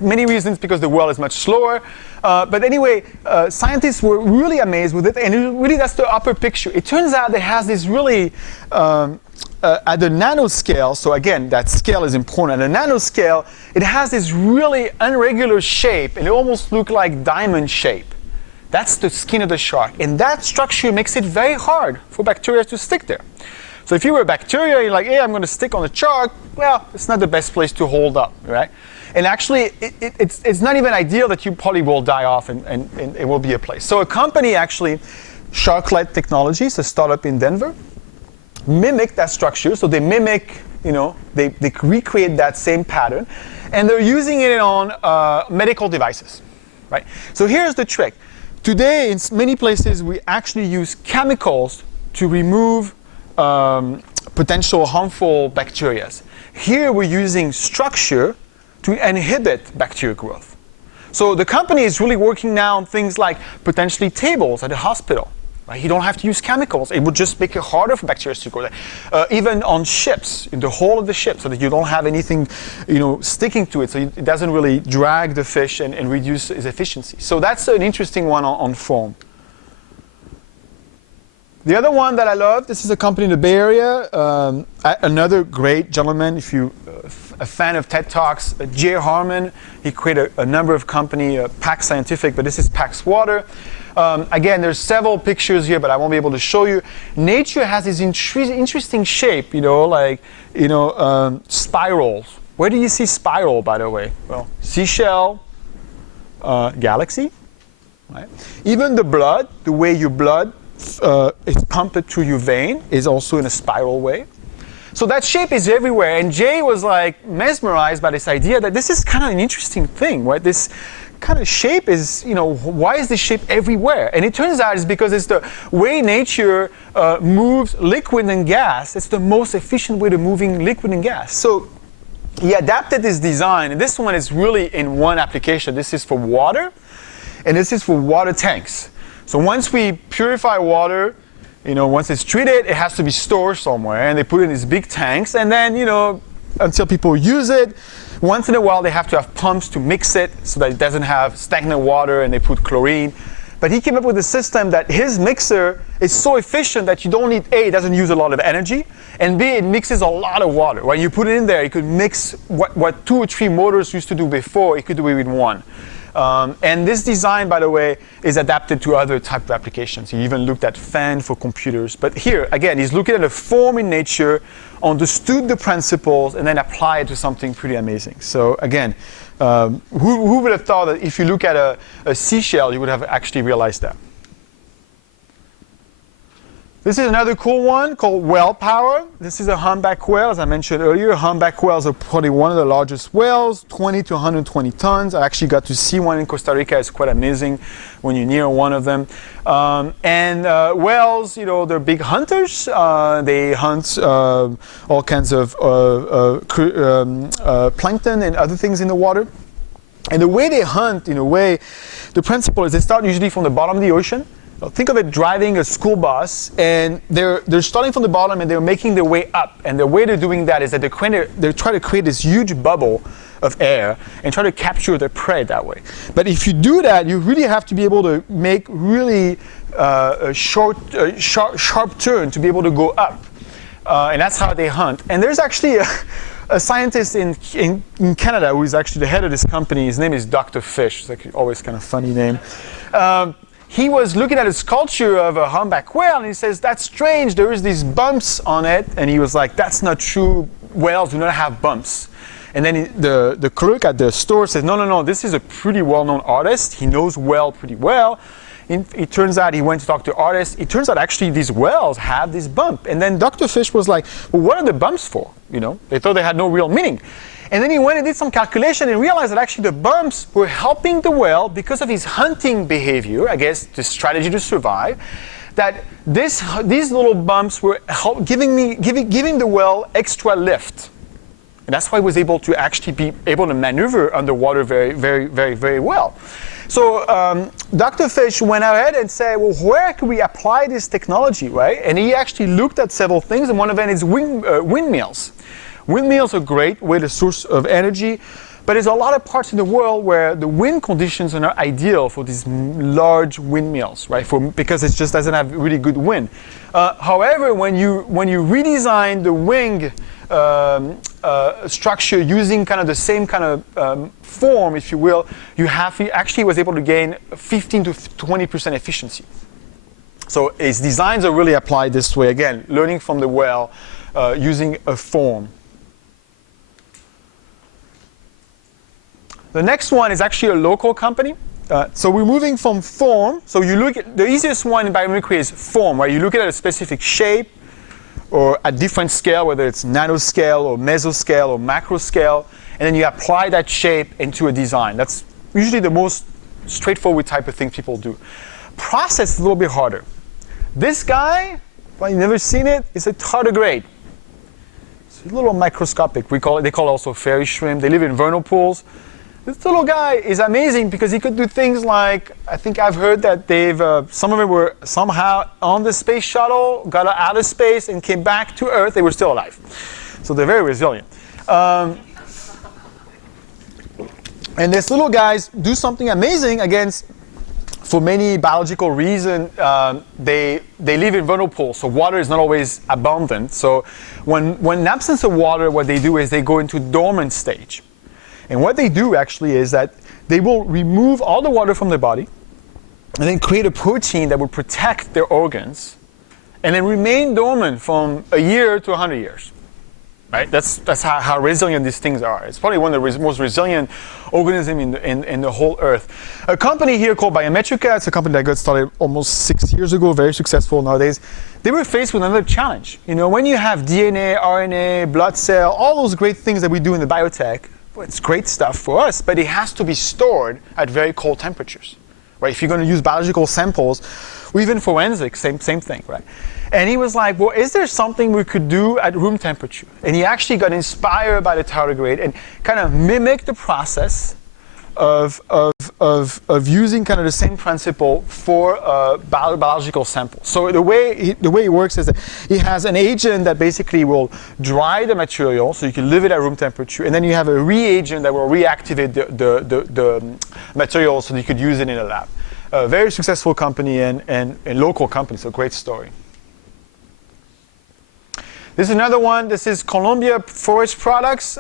Many reasons, because the whale is much slower. But anyway, scientists were really amazed with it, and really that's the upper picture. It turns out it has this really, at the nanoscale, so again, that scale is important. At the nanoscale, it has this really irregular shape, and it almost looks like diamond shape. That's the skin of the shark. And that structure makes it very hard for bacteria to stick there. So if you were a bacteria, you're like, hey, I'm going to stick on the shark, well, it's not the best place to hold up, right? And actually, it's not even ideal that you probably will die off and it will be a place. So a company actually, Sharklight Technologies, a startup in Denver, mimic that structure. So they mimic, they recreate that same pattern. And they're using it on medical devices, right? So here's the trick. Today, in many places, we actually use chemicals to remove potential harmful bacteria. Here, we're using structure to inhibit bacterial growth. So the company is really working now on things like potentially tables at a hospital. Right? You don't have to use chemicals. It would just make it harder for bacteria to grow there. Even on ships, in the hull of the ship, so that you don't have anything sticking to it, so it doesn't really drag the fish and reduce its efficiency. So that's an interesting one on foam. The other one that I love, this is a company in the Bay Area. Another great gentleman, if you're a fan of TED Talks, Jay Harmon. He created a number of company, PAX Scientific, but this is PAX Water. Again, there's several pictures here, but I won't be able to show you. Nature has this interesting shape, spirals. Where do you see spiral, by the way? Well, seashell, galaxy, right? Even the blood, the way your blood is pumped through your vein is also in a spiral way. So that shape is everywhere, and Jay was like mesmerized by this idea that this is kind of an interesting thing, right? This kind of shape is, why is this shape everywhere? And it turns out it's because it's the way nature moves liquid and gas. It's the most efficient way to moving liquid and gas. So he adapted this design, and this one is really in one application. This is for water, and this is for water tanks. So once we purify water, once it's treated, it has to be stored somewhere, and they put it in these big tanks, and then, until people use it, once in a while they have to have pumps to mix it so that it doesn't have stagnant water, and they put chlorine. But he came up with a system that his mixer is so efficient that you don't need A, it doesn't use a lot of energy, and B, it mixes a lot of water. When you put it in there, it could mix what 2 or 3 motors used to do before, it could do it with 1. And this design, by the way, is adapted to other type of applications. He even looked at fan for computers. But here, again, he's looking at a form in nature, understood the principles, and then applied it to something pretty amazing. So again, who would have thought that if you look at a seashell, you would have actually realized that? This is another cool one called whale power. This is a humpback whale, as I mentioned earlier. Humpback whales are probably one of the largest whales, 20 to 120 tons. I actually got to see one in Costa Rica. It's quite amazing when you're near one of them. Whales, you know, they're big hunters. They hunt all kinds of plankton and other things in the water. And the way they hunt, in a way, the principle is they start usually from the bottom of the ocean. Think of it driving a school bus, and they're starting from the bottom and they're making their way up. And the way they're doing that is that they try to create this huge bubble of air and try to capture their prey that way. But if you do that, you really have to be able to make really a sharp turn to be able to go up. And that's how they hunt. And there's actually a scientist in Canada who is actually the head of this company. His name is Dr. Fish. It's like always kind of funny name. He was looking at a sculpture of a humpback whale, and he says, that's strange, there is these bumps on it. And he was like, that's not true, whales do not have bumps. And then the clerk at the store says, no, this is a pretty well-known artist. He knows whale pretty well. It turns out he went to talk to artists. It turns out actually these whales have this bump. And then Dr. Fish was like, well, what are the bumps for? You know, they thought they had no real meaning. And then he went and did some calculation and realized that actually the bumps were helping the whale because of his hunting behavior, I guess the strategy to survive, that these little bumps were giving the whale extra lift. And that's why he was able to actually be able to maneuver underwater very, very, very, very well. So Dr. Fish went ahead and said, well, where can we apply this technology, right? And he actually looked at several things, and one of them is windmills. Windmills are a great way to source of energy, but there's a lot of parts in the world where the wind conditions are not ideal for these large windmills, right? Because it just doesn't have really good wind. However, when you redesign the wing structure using kind of the same kind of form, if you will, he actually was able to gain 15 to 20% efficiency. So his designs are really applied this way. Again, learning from the whale, using a form. The next one is actually a local company. So we're moving from form. So you look at the easiest one in biomimicry is form, right? You look at a specific shape or a different scale, whether it's nanoscale or mesoscale or macro scale, and then you apply that shape into a design. That's usually the most straightforward type of thing people do. Process is a little bit harder. This guy, well, you've never seen it, it's a tardigrade. It's a little microscopic. They call it also fairy shrimp. They live in vernal pools. This little guy is amazing because he could do things like, I think I've heard that some of them were somehow on the space shuttle, got out of space and came back to Earth. They were still alive. So they're very resilient. And these little guys do something amazing against, for many biological reasons, they live in vernal pools, so water is not always abundant. So when in absence of water, what they do is they go into dormant stage. And what they do actually is that they will remove all the water from their body and then create a protein that will protect their organs and then remain dormant from a year to 100 years. Right? That's how resilient these things are. It's probably one of the most resilient organisms in the whole Earth. A company here called Biometrika, it's a company that got started almost 6 years ago, very successful nowadays. They were faced with another challenge. You know, when you have DNA, RNA, blood cell, all those great things that we do in the biotech, well, it's great stuff for us, but it has to be stored at very cold temperatures. Right? If you're going to use biological samples, or even forensics, same thing, right? And he was like, well, is there something we could do at room temperature? And he actually got inspired by the tardigrade and kind of mimicked the process of using kind of the same principle for biological samples. So the way it works is that he has an agent that basically will dry the material, so you can leave it at room temperature, and then you have a reagent that will reactivate the material so that you could use it in a lab. a very successful company and local company, so great story. This is another one. This is Columbia Forest Products.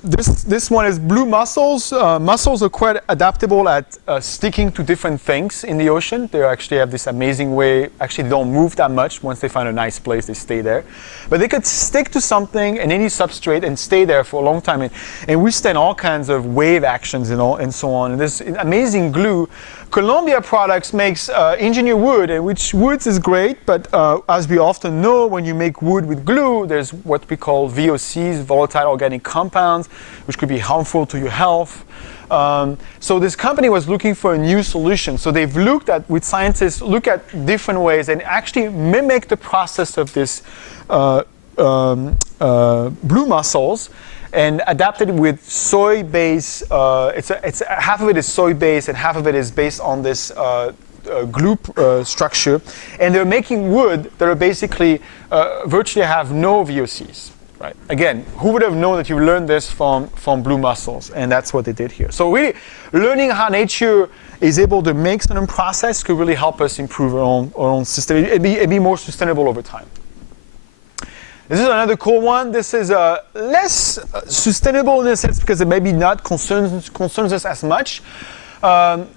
This one is blue mussels. Mussels are quite adaptable at sticking to different things in the ocean. They actually have this amazing way, actually they don't move that much. Once they find a nice place, they stay there. But they could stick to something and any substrate and stay there for a long time and withstand all kinds of wave actions and so on. And this amazing glue. Columbia Products makes engineered wood, which woods is great, but as we often know, when you make wood with glue, there's what we call VOCs, volatile organic compounds, which could be harmful to your health. So this company was looking for a new solution. So they've looked at, with scientists, look at different ways and actually mimic the process of this blue mussels and adapted with soy-based. It's half of it is soy-based and half of it is based on this glue structure. And they're making wood that are basically virtually have no VOCs. Right. Again, who would have known that you learned this from blue mussels? And that's what they did here. So really, learning how nature is able to make certain process could really help us improve our own system and be more sustainable over time. This is another cool one. This is less sustainable in a sense because it maybe not concerns us as much.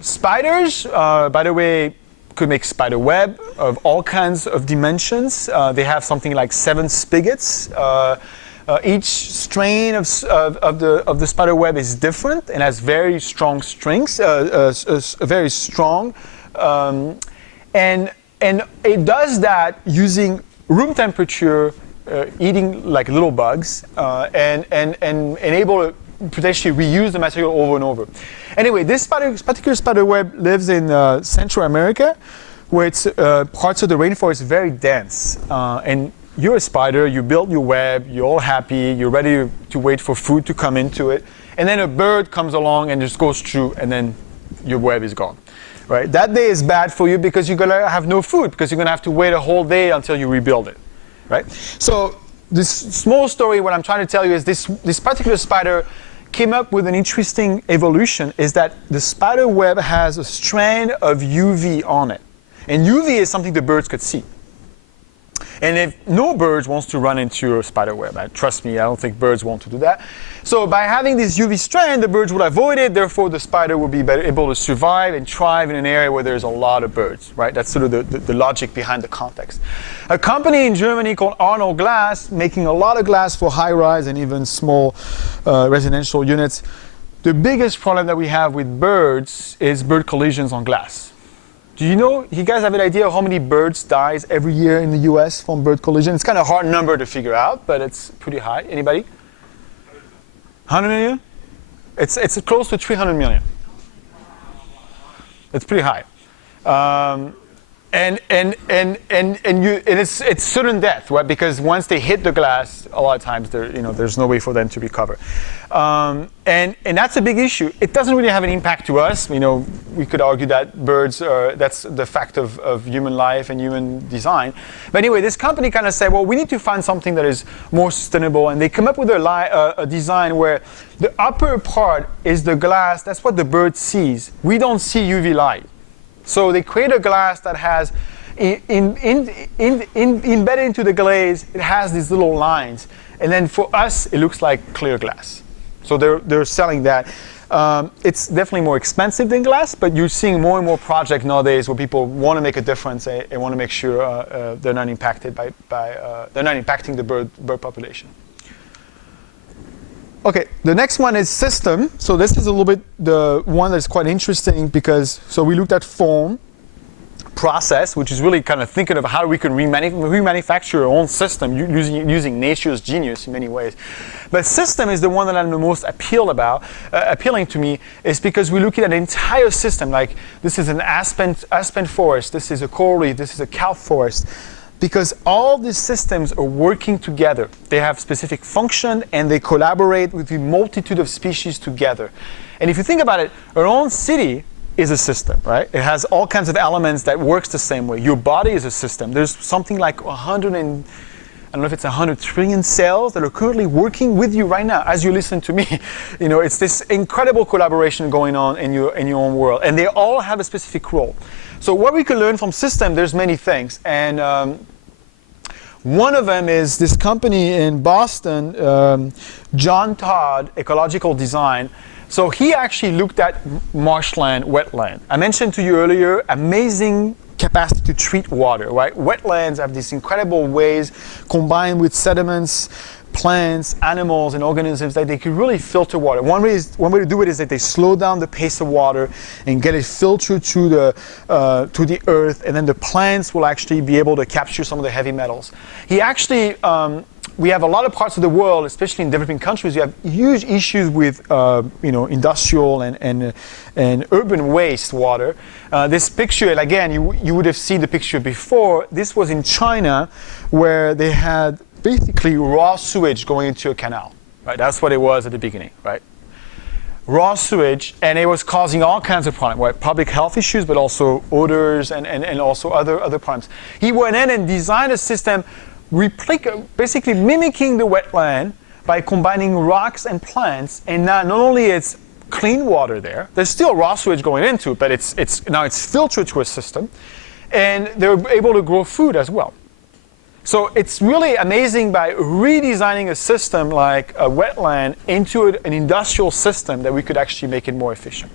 Spiders, by the way, could make spider web of all kinds of dimensions. They have something like 7 spigots. Each strain of the spider web is different and has very strong strings, very strong, and it does that using room temperature, eating like little bugs, and able to potentially reuse the material over and over. Anyway, this particular spider web lives in Central America, where it's parts of the rainforest very dense. And you're a spider, you build your web, you're all happy, you're ready to wait for food to come into it, and then a bird comes along and just goes through, and then your web is gone. Right? That day is bad for you because you're gonna have no food, because you're gonna have to wait a whole day until you rebuild it. Right? So this small story, what I'm trying to tell you is this particular spider came up with an interesting evolution, is that the spider web has a strand of UV on it. And UV is something the birds could see. And if no bird wants to run into your spider web, trust me, I don't think birds want to do that. So by having this UV strand, the birds will avoid it, therefore the spider will be able to survive and thrive in an area where there's a lot of birds, right? That's sort of the logic behind the context. A company in Germany called Arnold Glass, making a lot of glass for high-rise and even small residential units. The biggest problem that we have with birds is bird collisions on glass. Do you guys have an idea of how many birds dies every year in the US from bird collision? It's kind of a hard number to figure out, but it's pretty high. Anybody? 100 million? It's close to 300 million. It's pretty high. And it's certain death, right? Because once they hit the glass, a lot of times there's no way for them to recover. And that's a big issue. It doesn't really have an impact to us. We could argue that birds that's the fact of human life and human design. But anyway, this company kind of said, well, we need to find something that is more sustainable, and they come up with a design where the upper part is the glass. That's what the bird sees. We don't see UV light. So they create a glass that has, embedded into the glaze, it has these little lines. And then for us, it looks like clear glass. So they're selling that. It's definitely more expensive than glass, but you're seeing more and more projects nowadays where people want to make a difference and want to make sure they're not impacted they're not impacting the bird population. Okay, the next one is system. So this is a little bit the one that's quite interesting because, so we looked at form, process, which is really kind of thinking of how we can remanufacture our own system using nature's genius in many ways. But system is the one that I'm the most appealing to me, is because we're looking at an entire system. Like this is an aspen forest, this is a coral reef, this is a kelp forest. Because all these systems are working together. They have specific function and they collaborate with a multitude of species together. And if you think about it, our own city is a system, right? It has all kinds of elements that works the same way. Your body is a system. There's something like 100 I don't know if it's 100 trillion cells that are currently working with you right now as you listen to me. It's this incredible collaboration going on in your own world, and they all have a specific role. So what we can learn from system, there's many things, and one of them is this company in Boston, John Todd, Ecological Design. So he actually looked at marshland, wetland. I mentioned to you earlier, amazing capacity to treat water, right? Wetlands have these incredible ways, combined with sediments, plants, animals, and organisms, that they could really filter water. One way to do it is that they slow down the pace of water and get it filtered to the earth, and then the plants will actually be able to capture some of the heavy metals. He actually, we have a lot of parts of the world, especially in developing countries, you have huge issues with industrial and urban waste water. This picture, and again, you would have seen the picture before. This was in China, where they had basically raw sewage going into a canal, right? That's what it was at the beginning, right? Raw sewage, and it was causing all kinds of problems, right? Public health issues, but also odors and also other problems. He went in and designed a system basically mimicking the wetland by combining rocks and plants, and now not only it's clean water there's still raw sewage going into it, but now it's filtered to a system, and they're able to grow food as well. So it's really amazing by redesigning a system like a wetland into an industrial system that we could actually make it more efficient.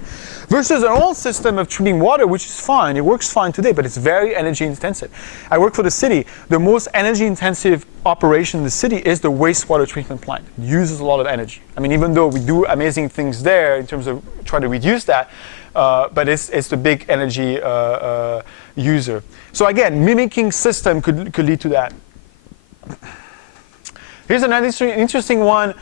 Versus our old system of treating water, which is fine, it works fine today, but it's very energy intensive. I work for the city. The most energy intensive operation in the city is the wastewater treatment plant. It uses a lot of energy. I mean, even though we do amazing things there in terms of trying to reduce that, but it's the big energy user. So again, mimicking system could lead to that. Here's another interesting one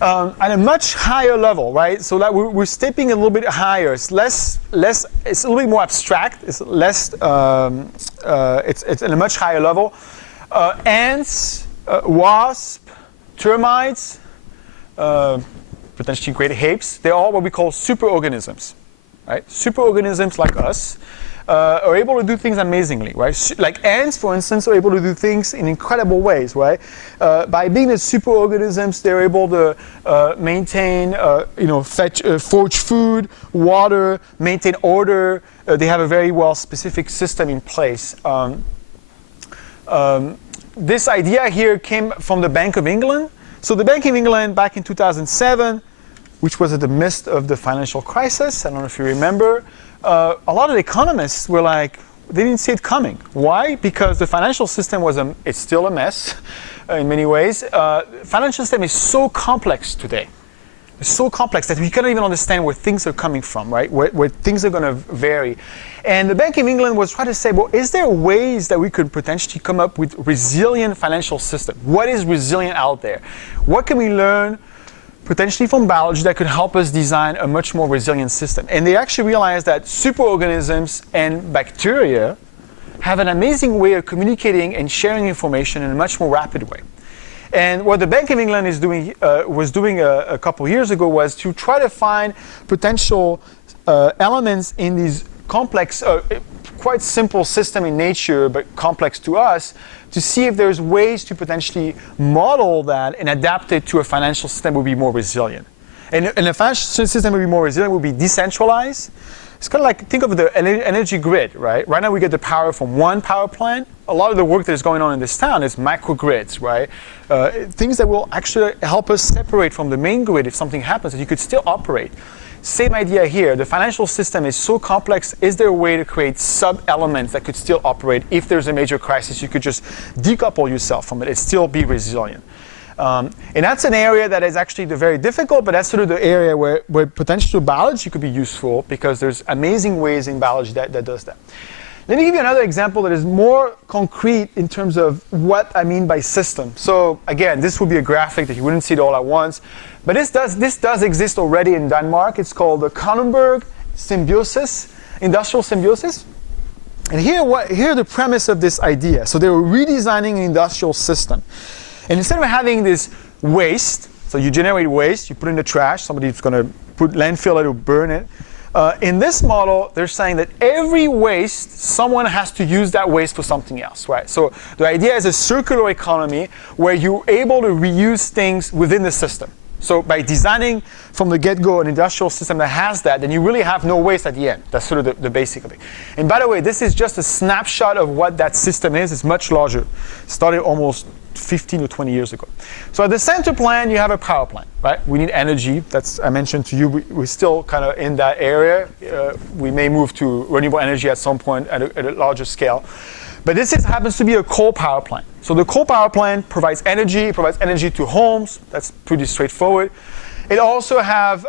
at a much higher level, right? So that we're stepping a little bit higher. It's less. It's a little bit more abstract. It's less. It's at a much higher level. Ants, wasps, termites, potentially great apes. They're all what we call superorganisms, right? Superorganisms like us are able to do things amazingly, right? Like ants, for instance, are able to do things in incredible ways, right? By being the superorganisms, they're able to maintain, forage food, water, maintain order. They have a very well specific system in place. This idea here came from the Bank of England. So the Bank of England, back in 2007, which was at the midst of the financial crisis, I don't know if you remember, a lot of economists were like, they didn't see it coming. Why? Because the financial system it's still a mess in many ways. Financial system is so complex today. It's so complex that we cannot even understand where things are coming from, right? Where things are going to vary. And the Bank of England was trying to say, well, is there ways that we could potentially come up with resilient financial system? What is resilient out there? What can we learn potentially from biology that could help us design a much more resilient system? And they actually realized that superorganisms and bacteria have an amazing way of communicating and sharing information in a much more rapid way. And what the Bank of England was doing a couple years ago was to try to find potential elements in these complex, quite simple system in nature, but complex to us, to see if there's ways to potentially model that and adapt it to a financial system that would be more resilient. And a financial system that would be more resilient would be decentralized. It's kind of like, think of the energy grid, right? Right now we get the power from one power plant. A lot of the work that is going on in this town is microgrids, right? Things that will actually help us separate from the main grid if something happens, that you could still operate. Same idea here. The financial system is so complex. Is there a way to create sub-elements that could still operate? If there's a major crisis, you could just decouple yourself from it and still be resilient. And that's an area that is actually very difficult, but that's sort of the area where potential biology could be useful, because there's amazing ways in biology that does that. Let me give you another example that is more concrete in terms of what I mean by system. So again, this would be a graphic that you wouldn't see it all at once, but this does exist already in Denmark. It's called the Cronenberg symbiosis, industrial symbiosis. And here the premise of this idea. So they were redesigning an industrial system. And instead of having this waste, so you generate waste, you put it in the trash, somebody's going to put landfill it or burn it, In this model, they're saying that every waste, someone has to use that waste for something else, right? So the idea is a circular economy where you're able to reuse things within the system. So by designing from the get-go an industrial system that has that, then you really have no waste at the end. That's sort of the basic of it. And by the way, this is just a snapshot of what that system is. It's much larger. It started almost 15 or 20 years ago. So at the center plant, you have a power plant, right? We need energy. That's, I mentioned to you, we're still kind of in that area. We may move to renewable energy at some point at a larger scale. But this happens to be a coal power plant. So the coal power plant provides energy to homes. That's pretty straightforward. It also have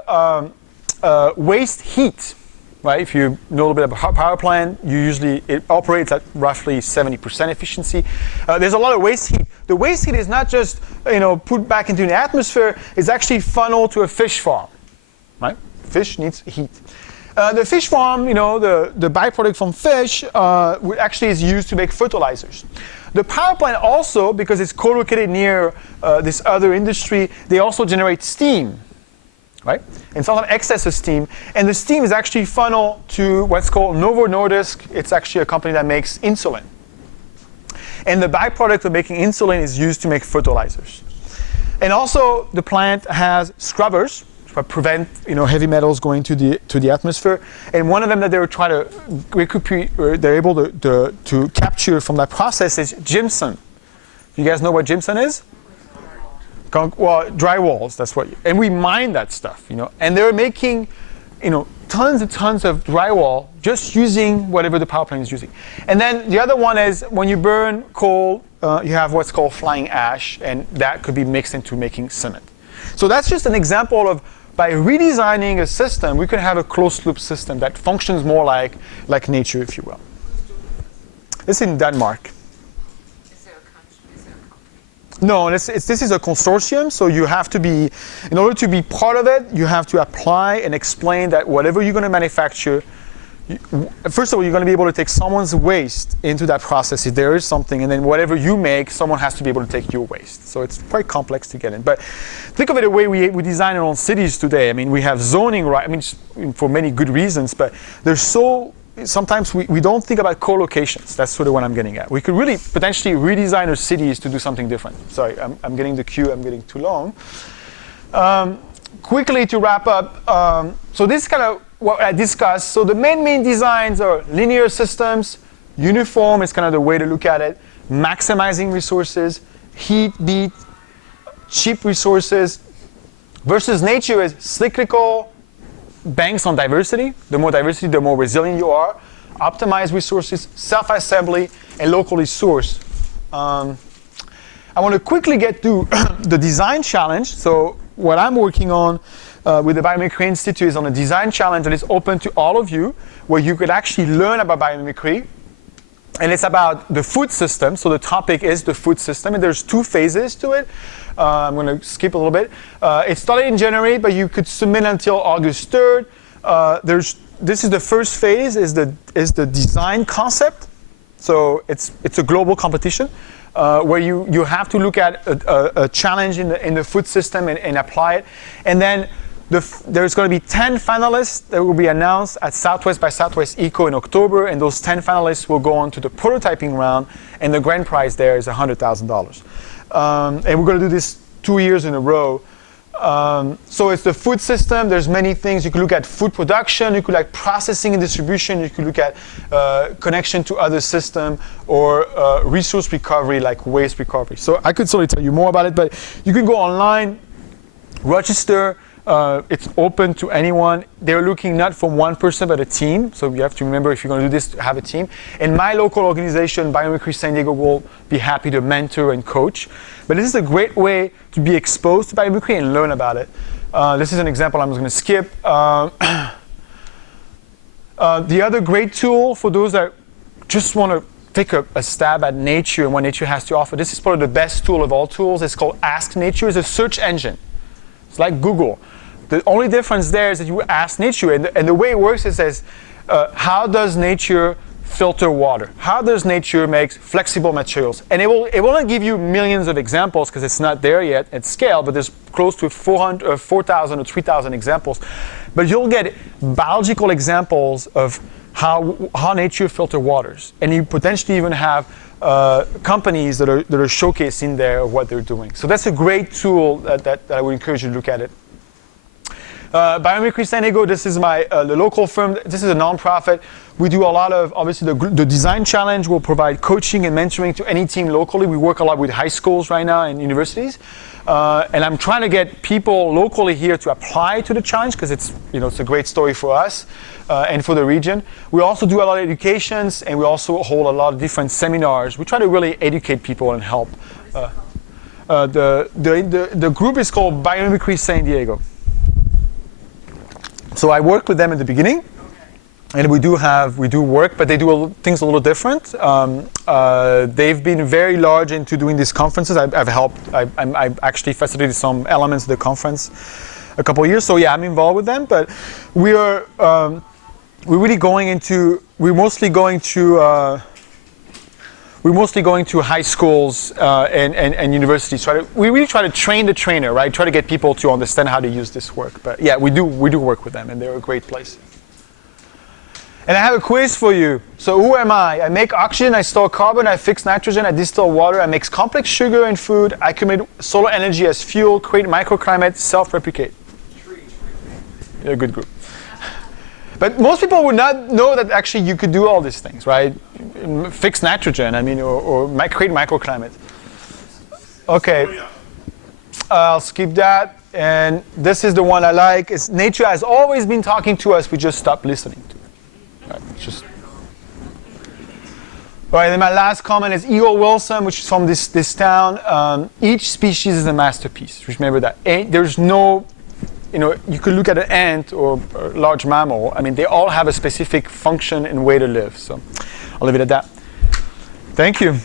waste heat, right? If you know a little bit about a power plant, it operates at roughly 70% efficiency. There's a lot of waste heat. The waste heat is not just put back into the atmosphere. It's actually funneled to a fish farm, right? Fish needs heat. The fish farm, the byproduct from fish actually is used to make fertilizers. The power plant also, because it's co-located near this other industry, they also generate steam, right? And sometimes excess of steam. And the steam is actually funneled to what's called Novo Nordisk. It's actually a company that makes insulin. And the byproduct of making insulin is used to make fertilizers. And also, the plant has scrubbers to prevent heavy metals going to the atmosphere. And one of them that they were trying to recuperate, they're able to capture from that process is gypsum. You guys know what gypsum is? Well, drywalls. That's what. And we mine that stuff, And they're making, tons and tons of drywall just using whatever the power plant is using. And then the other one is when you burn coal, you have what's called flying ash, and that could be mixed into making cement. So that's just an example of, by redesigning a system, we could have a closed-loop system that functions more like nature, if you will. It's in Denmark. Is there a company? No, this is a consortium, so you have to be, in order to be part of it, you have to apply and explain that whatever you're going to manufacture, first of all, you're going to be able to take someone's waste into that process if there is something, and then whatever you make, someone has to be able to take your waste. So it's quite complex to get in. But think of it the way we design our own cities today. I mean, we have zoning right. I mean, for many good reasons, but sometimes we don't think about co-locations. That's sort of what I'm getting at. We could really potentially redesign our cities to do something different. Sorry, I'm getting the cue. I'm getting too long. Quickly to wrap up, so this is kind of what I discussed. So the main designs are linear systems, uniform is kind of the way to look at it, maximizing resources, heat, beat, cheap resources, versus nature is cyclical, banks on diversity. The more diversity, the more resilient you are. Optimize resources, self-assembly, and locally sourced. I want to quickly get to the design challenge. So what I'm working on with the Biomimicry Institute is on a design challenge that is open to all of you, where you could actually learn about biomimicry. And it's about the food system. So the topic is the food system, and there's 2 phases to it. I'm going to skip a little bit. It started in January, but you could submit until August 3rd. This is the first phase, is the design concept. So it's a global competition where you have to look at a challenge in the food system and apply it. And then there's going to be 10 finalists that will be announced at Southwest by Southwest Eco in October, and those 10 finalists will go on to the prototyping round, and the grand prize there is $100,000. And we're going to do this 2 years in a row. So it's the food system. There's many things. You could look at food production. You could look at processing and distribution. You could look at connection to other systems, or resource recovery, like waste recovery. So I could certainly tell you more about it, but you can go online, register. It's open to anyone. They're looking not for one person, but a team. So you have to remember, if you're going to do this, have a team. And my local organization, Biomimicry San Diego, will be happy to mentor and coach. But this is a great way to be exposed to biomimicry and learn about it. This is an example I'm just going to skip. The other great tool for those that just want to take a stab at nature and what nature has to offer, this is probably the best tool of all tools. It's called AskNature. It's a search engine. It's like Google. The only difference there is that you ask nature, and the way it works is as how does nature filter water? How does nature make flexible materials? And it won't give you millions of examples because it's not there yet at scale, but there's close to 4,000 or 3,000 examples. but you'll get biological examples of how nature filter waters, and you potentially even have companies that are showcasing there what they're doing. So that's a great tool that I would encourage you to look at it. Biomimicry San Diego, this is my the local firm. This is a nonprofit. We do a lot of, obviously, the design challenge will provide coaching and mentoring to any team locally. We work a lot with high schools right now and universities. And I'm trying to get people locally here to apply to the challenge because it's a great story for us and for the region. We also do a lot of educations, and we also hold a lot of different seminars. We try to really educate people and help. The group is called Biomimicry San Diego. So I worked with them in the beginning, and we do work, but they do things a little different. They've been very large into doing these conferences. I've helped. I've actually facilitated some elements of the conference a couple of years. So yeah, I'm involved with them. But we're mostly going to high schools and universities. We really try to train the trainer, right? Try to get people to understand how to use this work. But yeah, we do work with them, and they're a great place. And I have a quiz for you. So who am I? I make oxygen, I store carbon, I fix nitrogen, I distill water, I mix complex sugar and food, I commit solar energy as fuel, create microclimate, self-replicate. You're a good group. But most people would not know that actually you could do all these things, right? Fix nitrogen, or create microclimate. Okay, I'll skip that. And this is the one I like. It's nature has always been talking to us, we just stopped listening to it. Right, all right, then my last comment is E.O. Wilson, which is from this town. Each species is a masterpiece. Remember that. There's no, you could look at an ant or a large mammal. They all have a specific function and way to live. So I'll leave it at that. Thank you.